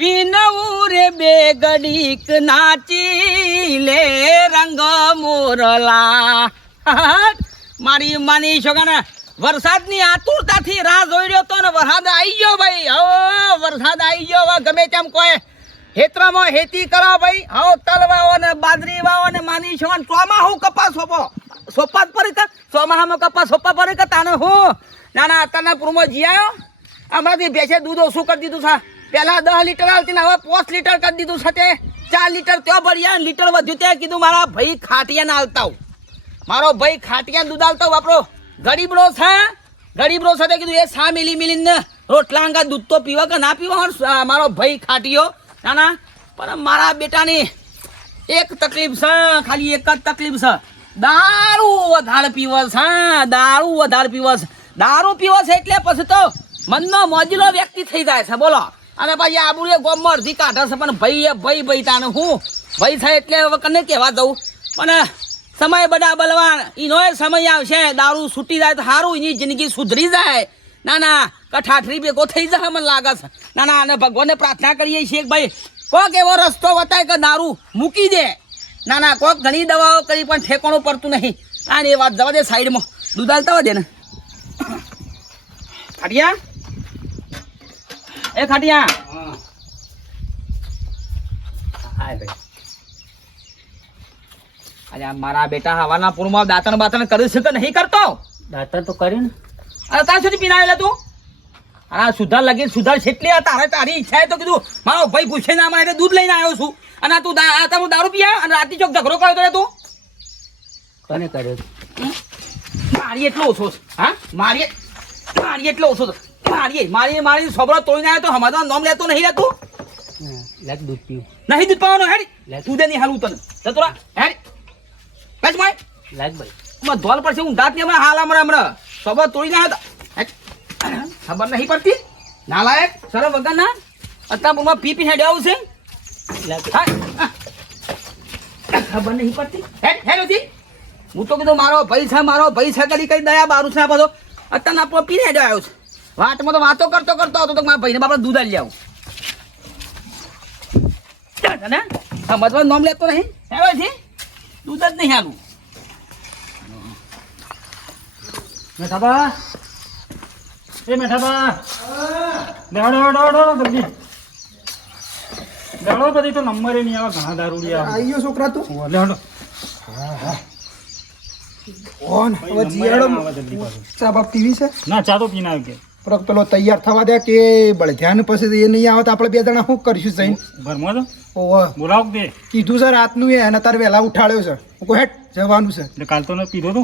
વિનવું રે બે ગડીક નાચી લે રંગ મોરલા. મારી માની છોકરાને વરસાદની આતુરતાથી રાહ જોઈ રહ્યો તો ને વરસાદ આવી ગયો ભાઈ. હવે વરસાદ આવી ગયો. હવે ગમે તેમ કોઈ ખેતરમાં ખેતી કરો ભાઈ. હવે તલ વાવો ને બાજરી વાવો ને માની છોકરા ચોમાહું કપાસ સોપા જ પડે કે ચોમાહામાં કપાસ સોપા પડે કે તાને હું નાના અત્યારના પૂરમાં જી આવ્યો. આમાંથી ભેંસે દૂધ ઓછું કરી દીધું છે. પહેલાં 10 લીટર આવતી ને હવે 5 લીટર કરી દીધું છે. તે 4 લીટર ત્યાં ભર્યા લીટર વધ્યું. ત્યાં કીધું મારા ભાઈ ખાટિયાને આલતા હું. મારો ભાઈ ખાટિયાને દૂધ આલતા હું. આપણો ગરીબડો છે તે કીધું એ સા મિલીને રોટલા અંગા દૂધ તો પીવા કે ના પીવા. મારો ભાઈ ખાટિયો નાના પણ મારા બેટાની એક તકલીફ છે. ખાલી એક જ તકલીફ છે. દારૂ વધારે પીવો છે. દારૂ પીવો છે એટલે પછી તો મનનો મોજીલો વ્યક્તિ થઈ જાય છે. બોલો. અને પછી આબુએ ગોમમાં અડધી કાઢે છે. પણ ભાઈ તાને હું ભાઈ થાય એટલે હવે કને કહેવા દઉં. પણ સમય બધા બલવાન એનો સમય આવશે. દારૂ છૂટી જાય તો સારું. એની જિંદગી સુધરી જાય. ના કઠાઠરી ભેગો થઈ જાય મને લાગે છે. ના અને ભગવાનને પ્રાર્થના કરીએ છીએ કે ભાઈ કોક એવો રસ્તો બતાય કે દારૂ મૂકી દે. ના કોક ઘણી દવાઓ કરી પણ ઠેકાણું પડતું નહીં. આ એ વાત જવા દે સાઈડમાં. દૂધ આલતા હોય દે ને ખાટિયા. એ ખાટિયા અરે મારા બેટા હવાના પૂરમાં દાંતણ બાતણ કર્યું છે કે નહીં કરતો? દાંતણ તો કર્યું ને. અરે તાર સુધી પીનાવેલા તું? અરે સુધાર છેટલી તારી ઈચ્છા તો કીધું મારો ભાઈ પૂછે ના મને દૂધ લઈને આવ્યો છું. અને તું દારૂ પીયા અને રાતી ચોક ઝઘડો કર્યો તો તું કોને કર્યો? મારી એટલો ઓછો છે. હા મારી એટલો ઓછો છે. મારી સોબરો તોડીને આવ્યો તો હમારા નામ લેતો નહીં લેતું. લાગ દૂધ પીવું નહીં દૂધ પાવાનું. હેડી તું દે નહીં હાલું તને જતો રા. હેડી બસ માય લાગ ભાઈ ધોલ પડશે. હું દાંત ને હમણાં હાલ હમણાં સોબરો તોડીને આવ્યો. ખબર નહીં પડતી નાલાયક સરળ વગર ના અત્યારે પી હેડ આવું છે. ખબર નહીં પડતી. હેડ હું તો કીધું મારો ભાઈ છે કરી કઈ દયા બારું છે. બધો અત્યારે આપણો પીને હેડ આવ્યો છે. વાતમાં તો વાતો કરતો હતો તો મારા ભાઈને બાપા દૂધ આલી આવું. સમજવા નામ લેતો નહીં. હેવાથી દૂધ જ નહીં આલું. મેઠાબા એ મેઠાબા દેડો જલ્દી દેડો. પછી તો નંબર નહીં આવે. ઘણા દારૂડિયા આવી ગયો છોકરા તું. લેડો કોણ હવે જીયાડો ચા બાપ પીવી છે? ના ચા તો પીને આવ્યો કે પણ પેલો તૈયાર થવા દે કે બળે ધ્યાન પછી એ નહીં આવે તો આપણે બે જણા શું કરીશું સહી? ઘરમાં તો ઓહ બોલાવ દે કીધું છે રાતનું એ અને તારે વહેલા ઉઠાડ્યો છે. હું કહું હેઠ જવાનું છે. એટલે કાલ તો ન પીધો તો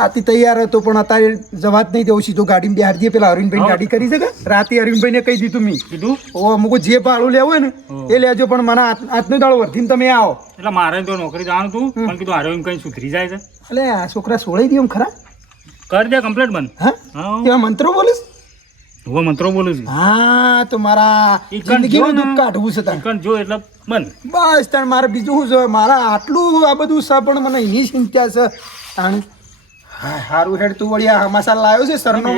આથી તૈયાર હતો પણ અત્યારે જવા જ નહીં દેવું. સીધો ગાડીમાં બેહાડી દઈએ. પેલા અરવિંદભાઈ ગાડી કરી છે કે રાતે અરવિંદભાઈને કહી દીધું મેં કીધું ઓ મુકો જે ભાડું લેવું હોય ને એ લેજો પણ મને આજનો દાડો વર્ધીને તમે આવો. એટલે મારે તો નોકરી જવાનું તું પણ કીધું હારો એમ કઈ સુધરી જાય છે. એટલે આ છોકરા છોડાઈ દે એમ ખરા? કરી દે કમ્પ્લીટ બંધ. હા એવા મંત્રો બોલીશ? હું મંત્રો બોલું છું. હા તો મારા જિંદગીનું દુઃખ કાઢવું છે તારે. જો એટલે બંધ બસ તારે મારે બીજું શું છે? મારા આટલું આ બધું છે પણ મને એની ચિંતા છે તાણે. હા સારું હેડ તું વળી આ સમાચાર લાવ્યો છે સરનો?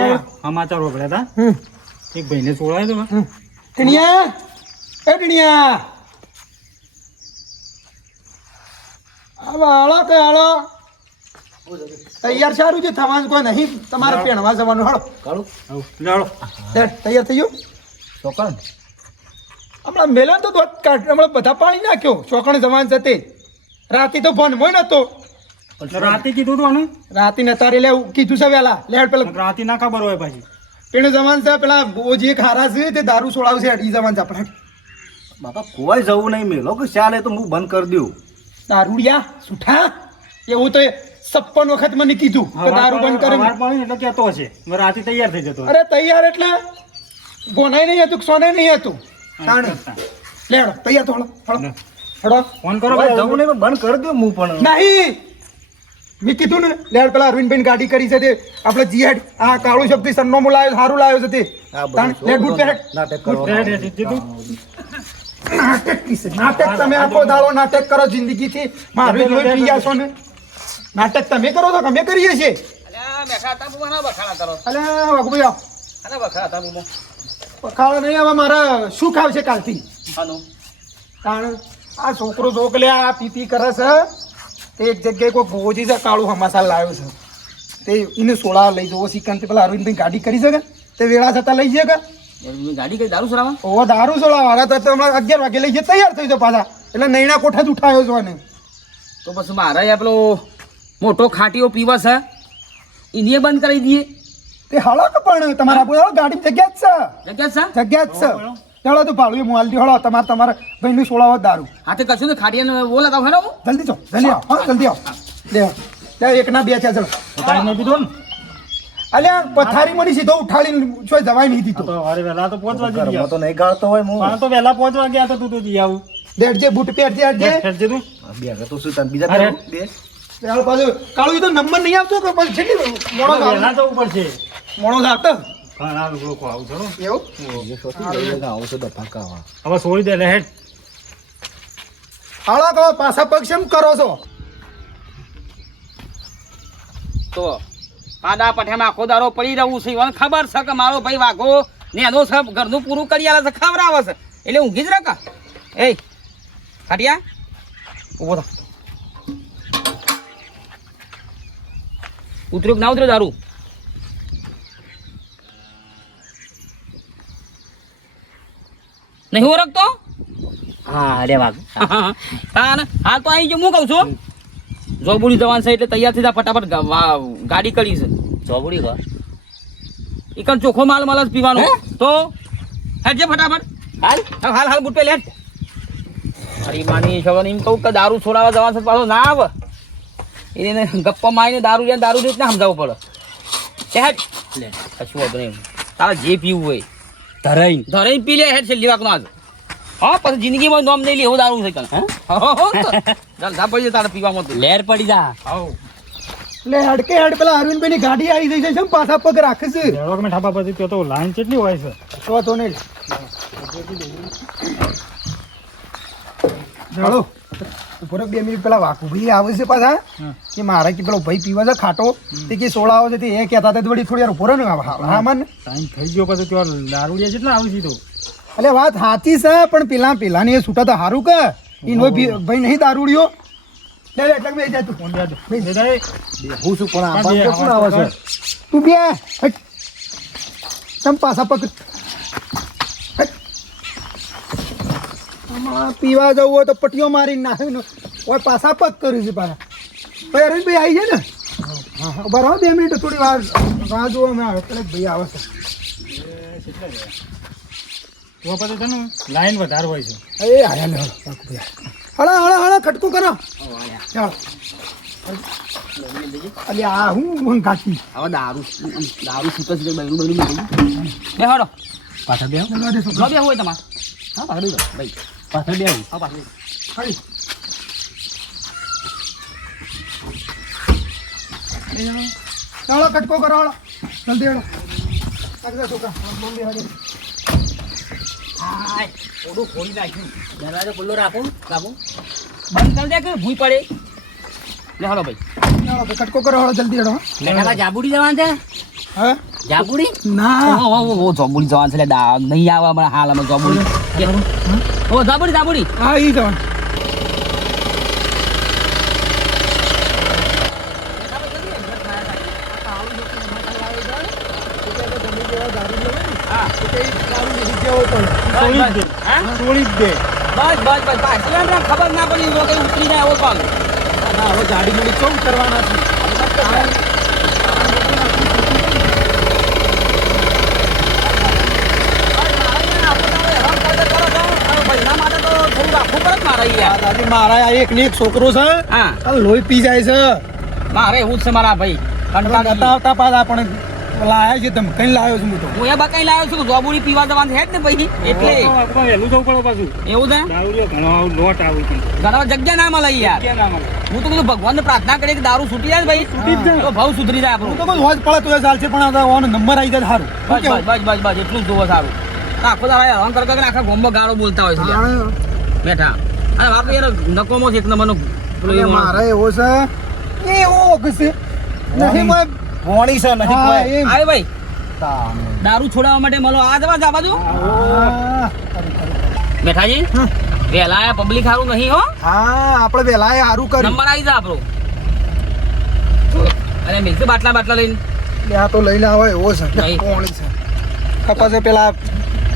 સમાચાર વગડ્યા હતા. એક ભાઈને છોડાય તો ટીણિયા એ ટીણિયા હાલો કે હાલો તૈયાર સારું છે થવાનું કોઈ નહીં. તમારે પહેણવા જવાનું હાલો તૈયાર થઈ ગયો? ચોકણ હમણાં મેલા તો હમણાં બધા પાણી નાખ્યો. ચોકણ જવાનું છે તે રાતે તો ફોન મોય નતો. રાતે કીધું તું આનું રાતે ને તારે લેવું કીધું છે વહેલા લેટ પેલા રાતે ના ખબર હોય પાછી. પેણે જવાન છે પેલા ઓજી એક હારા છે તે દારૂ છોડાવશે. ઈ જવાન છે આપણે બાપા કોઈ જવું નહીં. મેલો કે ચાલે તો હું બંધ કરી દઉં. દારૂડિયા સુઠા એવું તો 56 વખત મને કીધું કે દારૂ બંધ કરે. એટલે કેતો હશે રાતે તૈયાર થઈ જતો. અરે તૈયાર એટલે ગોનાય નહીં હતું સોને નહીં હતું. લેડો તૈયાર તો હળો હળો ફોન કરો જવું નહીં બંધ કરી દઉં હું પણ નહીં. મેં કીધું ને લેડ પેલા અરવિંદભાઈ ગાડી કરી છે તે આપણે જીહેડ આ કાળું શબ્દ સરનામું લાવ્યો સારું લાવ્યો છે તે લેડ બૂટ પહેટ નાટક તમે આખો દાડો નાટક કરો જિંદગીથી. મારું લોહી પી ગયા છો ને. નાટક તમે કરો છો અમે કરીએ છીએ. અલે વાઘુભાઈ આવો. પખાડો નહીં હવે મારા શું ખાવશે કાલથી હાલો કારણ આ છોકરો જોક લે આ પીપી કરે છે તે એક જગ્યાએ કોઈ ભોજી છે કાળું હમાસાલ લાવ્યો છે તે એને સોળા લઈ જવો સિકન તે પેલા અરવિંદભાઈ ગાડી કરી શકે તે વેળા થતા લઈ જઈએ કે ગાડી કઈ દારૂ સરાવા ઓ દારૂ સોળા વાળા તો હમણાં 11 વાગે લઈ જઈએ તૈયાર થઈ જાવ પાછા એટલે નૈણા કોઠા જ ઉઠાયો છો ને તો પછી મારા યાર પેલો મોટો ખાટીઓ પીવા છે એને બંધ કરી દઈએ તે હાલો કે પણ તમારા બોલો ગાડી જગ્યા જ જગ્યા છે છે જગ્યા જ છે ચાલો તો ભાડું હું હાલતી હળો તમારા ભાઈનું સોળાવો દારૂ હા તે કશું ને ખાટીયાને બોલા તા હેડો જલ્દી જાઓ જલ્દી આવો હા જલ્દી આવો લે એક ના બે છે ચલો ટાઈમ નહીં દીધો ને અલ્યા પથારી મને સીધો ઉઠાડીને છો જવાય નહીં દીધો તો અરે વહેલા તો 5 વાગે ઘરમાં તો નહીં ગાળતો હોય હું પણ તો વહેલા 5 વાગે આ તો તું તો જી આવું દેડજે બૂટ પહેરજે આજે ફેરજે તું બે આગળ તો શું તને બીજા અરે. બે ચાલો પાછું કાળું ઈ તો નંબર નહીં આવતો કે પછી છેલ્લી મોણો વહેલા જવું પડશે મોણો આવતો ઘણા લોકો આવું છો એવું એ સોથી લઈને આવું છે ડફા ખાવા હવે છોડી દે લે હેડ હાલો કહો પાછા પગ કેમ કરો છો તો પાડા પઠામાં આખો દારો પડી રહું છે મને ખબર છે કે મારો ભાઈ વાઘો ને એનો છે ઘરનું પૂરું કરી આલે છે ખવડાવે છે એટલે ઊંઘી જ રાખા એ ખાટિયા ઉભો થા ઉતર્યો કે ના ઉતર્યો દારૂ નહીં ઓળખતો હા અરે વાઘ હાલ તો અહીં હું કહું છું જોબુડી જવાન છે એટલે તૈયાર થઈ જા ફટાફટ ગાડી કરી છે ચોબડી કો એકન ચોખ્ખો માલ માલ જ પીવાનો તો હેડજે ફટાફટ હાલ હાલ હાલ બુટ પે લે અરે માની છોકરાને એમ કહું કે દારૂ છોડાવવા જવાનું છે પાછો ના આવે એને ગપ્પા મારીને દારૂ રીતના સમજાવવું પડે હેડ લે કશું વાંધો નહીં તારે જે પીવું હોય ધરાઈ પી લે હેડ છેલ્લી વાકનો આજ હા પછી જિંદગીમાં નોમ નહીં લે એવું દારૂ છે કન ચાલ પડી તારે પીવામાં તો લેર પડી જા હાઉ એટલે હડકે હડ પેલા અરવિંદભાઈ ની ગાડી આવી જઈ છે કેમ પાછા પગ રાખે છે ડેડોક ને ઠાપા પછી તો લાઈન કેટલી હોય છે તો નહીં ચાલો ઉપર 2 મિનિટ પેલા વાકુભાઈ આવે છે પાછા કે મારા કે પેલો ભાઈ પીવા છે ખાટો તે કે સોળાવો છે તે એ કહેતા હતા થોડી વાર ઉપર ને હા મન ટાઈમ થઈ ગયો પછી તો દારૂડિયા કેટલા આવી તો એટલે વાત સાચી છે પણ પેલા ને એ છૂટા તો સારું કે ઈનો ભાઈ નહીં દારૂડિયો લે એટલે બે જા તું હું શું પણ આ બાજુ કોણ આવે છે તું બે હટ તમ પાછા પગ હટ. આમાં પીવા જવું હોય તો પટીઓ મારી નાખે ને ઓય પાછા પગ કર્યું છે પાછા ભાઈ અરવિંદભાઈ આવી જાય ને હા બરાબર 2 મિનિટ થોડી વાર રાહ જોવા મેં આવે પેલા ભાઈ આવે છે તો પછી છે ને લાઈન વધારે હોય છે એ આયા લે હળો હળો ખટકું કરો ચાલો અલે આ હું કાકી હવે દારૂ છૂટે છે બૈરું બે હડો પાછળ બે બે હોય તમારે હા પાછળ બે ભાઈ પાછળ બે હા પાછળ હળી ચાલો કટકો કરો હળો જલ્દી હળો આગળ છોકરા બોમ્બે હળો હાય ઓડું ખોલી નાખ્યું દરવાજો ખુલ્લો રાખો કાબુ બંધ કરી દે કે ભૂઈ પડે લે હળો ભાઈ ચાલો તો કટકો કરો હળો જલ્દી હળો લેખામાં જાબુડી જવાનું છે હા જાબુડી ના ઓ જોબુડી જવાન છે નહીં આવે હમણાં હાલ અમે જોબુડી ઓ જાબુડી હા ઈ જવાનું છોડી જ દે બસ ખબર ના પડી લોકો ઉતરી જાય એવો પાલ હવે ગાડી મોડી ચોમ કરવાના છે દાદી મારા આ એક ને એક છોકરો છે હા આ લોહી પી જાય છે મારે એવું જ છે મારા ભાઈ કંટાળી નતા આવતા પાછા પણ લાયા છે ધમકાઈને લાવ્યો છું હું તો હું એ બકાઈ લાવ્યો છું જોબુડી પીવા જવાનું છે જ ને ભાઈ એટલે આપણે વહેલું જવું પડે પાછું એવું છે દારૂડિયો ઘણો આવું લોટ આવું છે ઘણા જગ્યા ના મળે યાર ક્યાં ના મળે હું તો કીધું ભગવાનને પ્રાર્થના કરીએ કે દારૂ છૂટી જાય ભાઈ છૂટી જ તો ભાવ સુધરી જાય હું આપણું તો કોઈ હોજ પડે તો એ ચાલશે પણ આ ઓનો નંબર આવી જાય સારું બસ એટલું જ જોવો સારું આખો દાડા હેરાન કર કર આખા ગોમમાં ગાળો બોલતા હોય છે યાર. બેઠા અને વાત યાર નકોમો છે એક નંબરનો પેલો એ માણસ. મારા એવો છે એવો છે નહીં મોય વોણી છે નહીં હા કોઈ. એમ આવે ભાઈ દારૂ છોડાવવા માટે મળો આ જવા જા બાજુ બેઠાજી વહેલા આયા પબ્લિક હારું નહીં હો હા આપણે વહેલા સારું કર્યું નંબર આવી જા આપણો અરે મિલશે બાટલા લઈને આ તો લઈને આવે એવો છે નહીં. કોણ છે કપાસે પેલા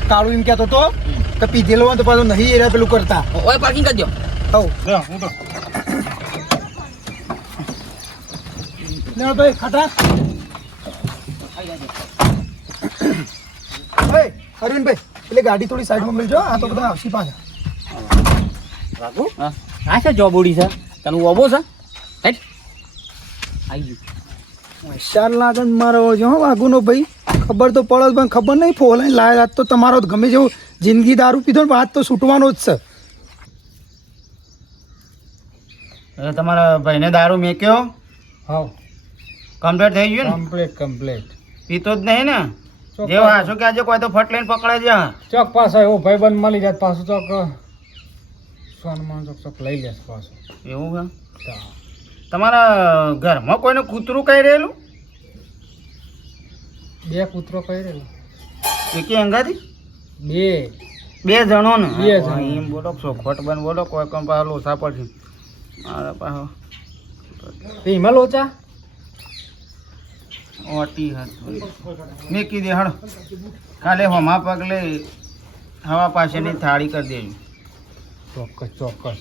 કાળું એમ કહેતો તો કે પીધેલો હોય તો પાછું નહીં એરા પેલું કરતા ઓય પાર્કિંગ કરજો હવ હું તો લે ભાઈ ખાટા એ અરવિંદભાઈ એટલે ગાડી થોડી સાઈડમાં મિલજો આ તો બધા આવશી પાછા રાખું હા આ છે જોબુડી છે તને ઓબો છે હેટ આવી ગયું હોશિયાર લાગે ને મારો જો વાઘુનો ભાઈ ખબર તો પડે પણ ખબર નહીં ફોલાઈ લાય આજ તો તમારો ગમે જેવું જિંદગી દારૂ પીધો ને આજ તો છૂટવાનો જ છે હવે તમારા ભાઈને દારૂ મેક્યો હા કમ્પ્લીટ થઈ ગયું ને કમ્પ્લીટ પીતો જ નહીં ને જેવો હાસો કે આજે કોઈ તો ફટ લઈને પકડાઈ જા ચોક પાછો એવો ભાઈબંધ મળી જાય પાછું ચોક સોનમાં ચોક લઈ લેશ પાછું એવું છે તમારા ઘરમાં કોઈને કૂતરું કહી રહેલું 2 કૂતરો કહી રહેલો એકી અંગાથી 2 બે જણો ને બે જણો. એમ બોલો ચોખવટ બન બોલો કોઈ કમ પાછો લોસા પડશે મારા પાછો એમાં લોચા ઓટી હતું મેકી દે હળ કાલે હોમા પગલે હવા પાસેની થાળી કરી દેજો ચોક્કસ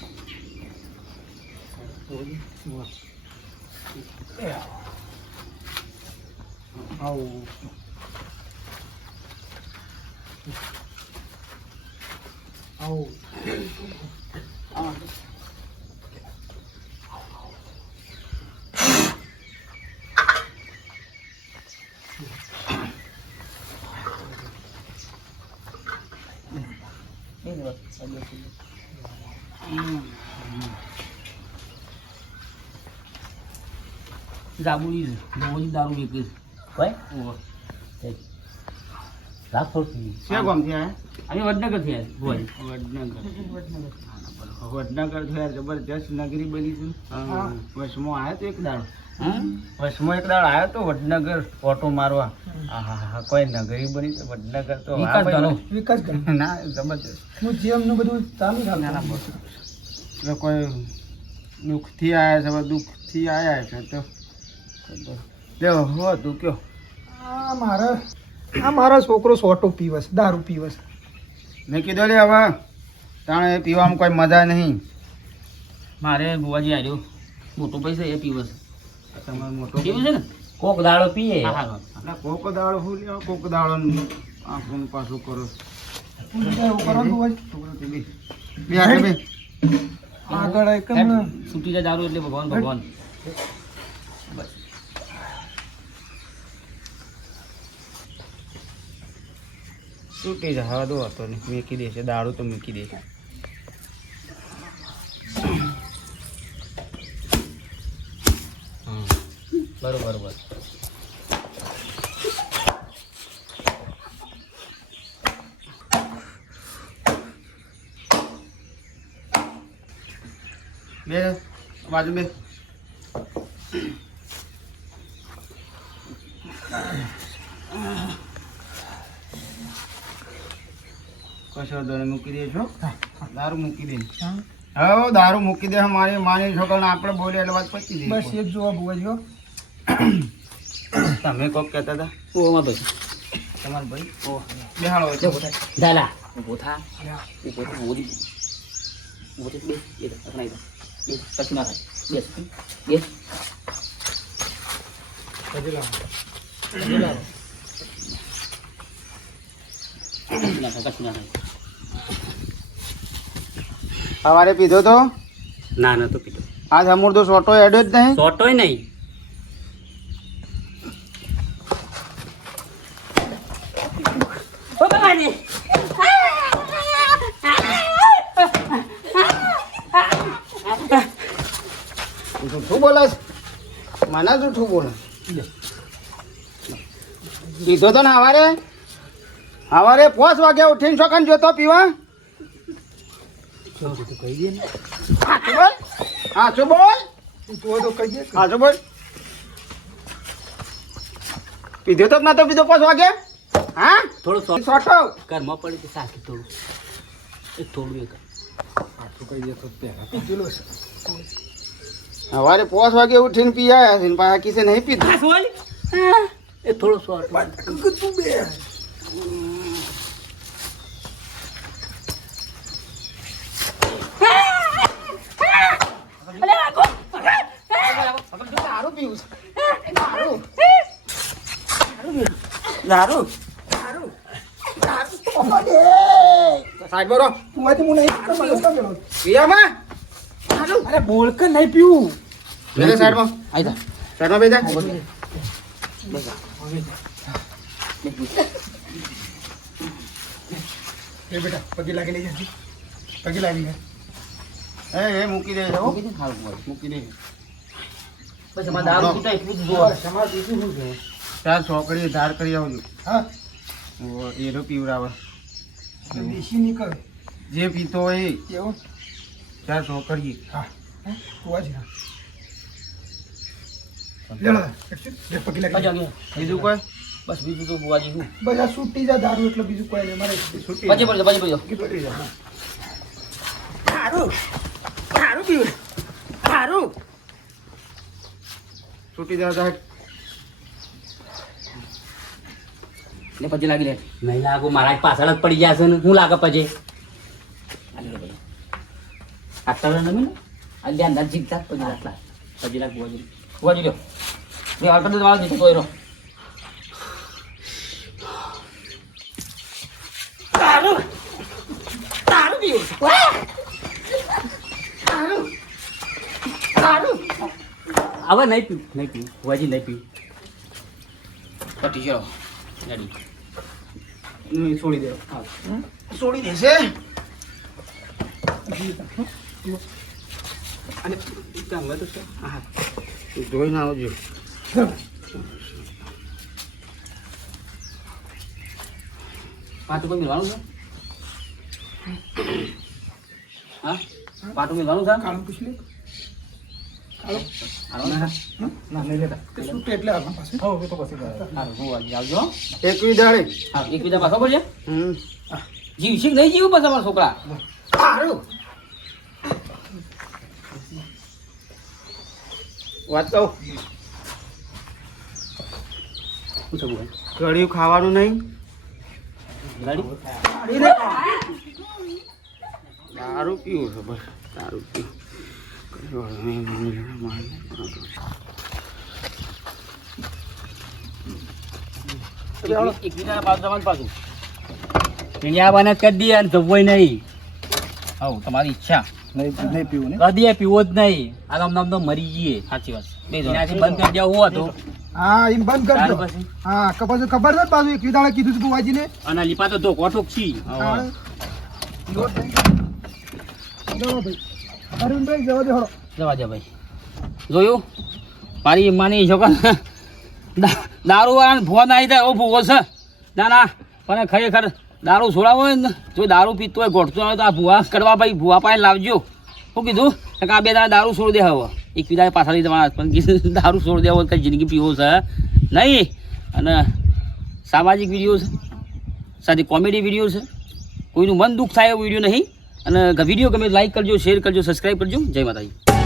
જાબુડી બહુ જ દારૂ વેચે ભાઈ ઓહો રાખ થોડી છે ગમથી આ અમે વડનગર થી બોલ વડનગર થયા જબરજસ્ત નગરી બની છે વચમાં આવ્યો તો એક દાડો વચમાં એક દાડો આવ્યો તો વડનગર ઓટો મારવા આહા કોઈ નગરી બની તો વડનગર તો વિકાસ કરો. વિકાસ કરે ના જબરજસ્ત હું જેમનું બધું ચાલુ નાના રાખું બોલ. એટલે કોઈ દુઃખથી આવ્યા છે હવે દુઃખથી આવ્યા છે તો લેવો હો તું કયો આ મારો છોકરો સોટો પીવસ દારૂ પીવસ મેં કીધું લે હવે તાણે પીવામાં કોઈ મજા નહીં મારે બુવાજી આવ્યો મોટો પૈસા એ પીવસ તમારે મોટો પીવું છે ને કોક દાડો પીએ હા હા એટલે કોક દાડો ફૂલ લેવો કોક દાડો આંખનું પાછું કરો એવું કરો ને બુવાજી. છોકરો તે બે હાથે બે આગળ એક છૂટી જાય દારૂ એટલે ભગવાન બસ તૂટી જાય હવે દો હતો ને મૂકી દેશે દારૂ તો મૂકી દે બરોબર બે બાજુ બે કશો દોને મૂકી દે છો દારૂ મૂકી દે હવે દારૂ મૂકી દે મારી માની છોકરાને આપણે બોલે એટલે વાત પતી બસ જાય એક જોવા બુવાજી હો. તમે કોક કહેતા હતા ઓમાં ભાઈ તમારા ભાઈ ઓહ બેહાડો દાલા ઉભો થા ઉભો થા ઓરી ઉભો થા બે અકણાઈ બે કશું ના થાય બે હજી લાવો. કશું ના થાય સવારે પીધો તો ના નતો પીતો આજ અમૂર તો સોટો એડ્યો જ નહીં સોટોય નહીં જૂઠું બોલે મને જૂઠું બોલે કીધો તો ને સવારે 5 વાગે ઉઠીને છોકરાને જોતો પીવા હાચું બોલ તું તો કહી દે હાચું બોલ પીધો તો કે નતો પીધો 5 વાગે હા થોડું શોર્ટ શોટો ઘરમાં પડી તો સાકી થોડું થોડું એક પાછું કહી દેતો પહેલા સવારે 5 વાગે ઉઠીને પી આયા છે ને પાછા કિસે નહીં પીધું એ થોડું શોર્ટ તું બે દારૂ પીવું છે દારૂ સાઈડ બરો તું આથી હું નહીં પિયામાં અરે બોલ કે નહીં પીવું બેજા સાઈડમાં આઈ જા સાઈડમાં બેજા એ બેટા પગે લાગી નહીં જતી પગે લાગી જાય એ મૂકી દે હો મૂકી દે પછી મારે દારૂ પીતા એટલું જ જોવા સમાજ બીજું શું છે ચાર છોકરી ધાર કરી આવજો હા એરો પીવડાવે દેશી નીકળ જે પીતો હોય એ એવું ચાર છોકરી હા તું આજ હા લેલો લે પગે લાગી પછી જાય. બીજું કોઈ બસ બીજું તો બુવાજી હું બસ આ છૂટી જા દારૂ એટલે બીજું કોઈ નહીં મારે છૂટી પછી પડજો પછી પડજો પડી જા છૂટી જાવ સાહેબ ને પછી લાગી લે નહીં લાગુ મારા જ પાછળ જ પડી જશે ને શું લાગે પછી આટલા નમી ને આ ધ્યાન ના જીગતા પછી આટલા પછી લાગ બોજી બુવાજી લ્યો ને હાલ કરી વાળો દીધો તોયરો દારૂ પીવું હવે નહીં પીવું બોજી નહીં પીવું પટી ગયો નહીં છોડી દે છોડી દેશે અને કામ તો છે હા જોઈ ના આવજો પાટું કોઈ મિલવાનું છે હા પાટું મિલવાનું છે કાળું પૂછ લે હારું ના નહીં લેતા તે છૂટે એટલે આગળ પાસે હો તો પછી બુવાજી આવજો એકવી દાડે હા એકબીજા પાછો પડશે હમ જીવશે કે નહીં જીવું પાછા મારા છોકરા સારું વાત કહું શું થયું ભાઈ ગળ્યું ખાવાનું નહીં ગાડી દારૂ પીવું છે બસ દારૂ પીવું એકબીજાના પાછું જવાનું પાછું પીણ્યા બને કરી દઈએ અને જવું નહીં હા તમારી ઈચ્છા નહીં પીવું ને કદી પીવો જ નહીં આ આમ નામ તો મરી જઈએ સાચી વાત બે એનાથી બંધ કરી દેવું હોત તો હા એમ બંધ કરજો ત્યાર પછી હા કપાસ ખબર છે પાછું એક વિદાળે કીધું હતું બુવાજીને અને લીપા તો ધોકો ઠોકશી અરુણભાઈ જવા દે હળો જવા દે ભાઈ જોયું મારી માની છોકરા દારૂ વાળાને ફોન આવી જાય એવો ભૂવો છે ના ના પણ ખરેખર દારૂ છોડાવો હોય ને જો દારૂ પીતો હોય ઘોટતો હોય તો આ ભૂવા કરવા ભાઈ ભૂવા પાસે લાવજો શું કીધું કે આ બે દાડા દારૂ છોડી દે હવે એક બીજા પાછળ જવાના પણ કીધું દારૂ છોડી દેવો કઈ જિંદગી પીવો છે નહીં અને સામાજિક વિડીયો છે સાથે કોમેડી વિડીયો છે કોઈનું મન દુઃખ થાય એવો વિડીયો નહીં અને વિડીયો ગમે લાઈક કરજો શેર કરજો સબસ્ક્રાઈબ કરજો જય માતાજી